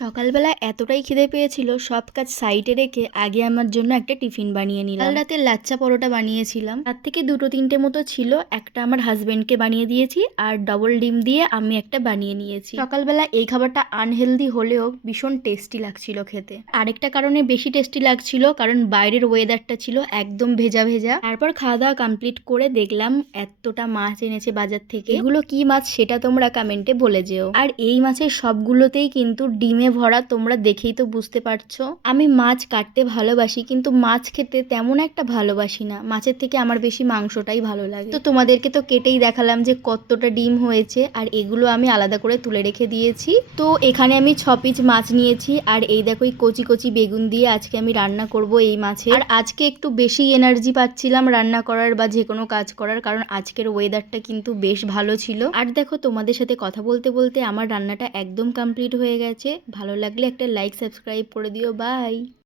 সকালবেলা এতটাই খিদে পেয়েছিল, সব কাজ সাইডে রেখে আগে আমার জন্য একটা টিফিন বানিয়ে নিলাম। কাল রাতে লাচ্চা পরোটা বানিয়েছিলাম, তার থেকে 2-3টে মতো ছিল। একটা আমার হাজবেন্ডকে বানিয়ে দিয়েছি, আর ডবল ডিম দিয়ে আমি একটা বানিয়ে নিয়েছি। সকালবেলা এই খাবারটা আনহেলদি হলেও ভীষণ টেস্টি লাগছিল খেতে। আরেকটা কারণে বেশি টেস্টি লাগছিল, কারণ বাইরের ওয়েদারটা ছিল একদম ভেজা ভেজা। তারপর খাওয়া দাওয়া কমপ্লিট করে দেখলাম এতটা মাছ এনেছে বাজার থেকে। এগুলো কি মাছ সেটা তোমরা কমেন্টে বলে যেও। আর এই মাছের সবগুলোতেই কিন্তু ডিমে ভরা, তোমরা দেখেই তো বুঝতে পারছো। আমি মাছ কাটতে ভালোবাসি, কিন্তু মাছ খেতে তেমন একটা ভালোবাসি না। মাছের থেকে আমার বেশি মাংসটাই ভালো লাগে। তো তোমাদেরকে তো কেটেই দেখালাম যে কতটা ডিম হয়েছে, আর এগুলো আমি আলাদা করে তুলে রেখে দিয়েছি। তো এখানে আমি 6 পিস মাছ নিয়েছি, আর এই দেখো এই কচি কচি বেগুন দিয়ে আজকে আমি রান্না করব এই মাছে। আর আজকে একটু বেশি এনার্জি পাচ্ছিলাম রান্না করার বা যে কোনো কাজ করার, কারণ আজকের ওয়েদারটা কিন্তু বেশ ভালো ছিল। আর দেখো তোমাদের সাথে কথা বলতে বলতে আমার রান্নাটা একদম কমপ্লিট হয়ে গেছে। ভালো লাগলে একটা লাইক সাবস্ক্রাইব করে দিও। বাই।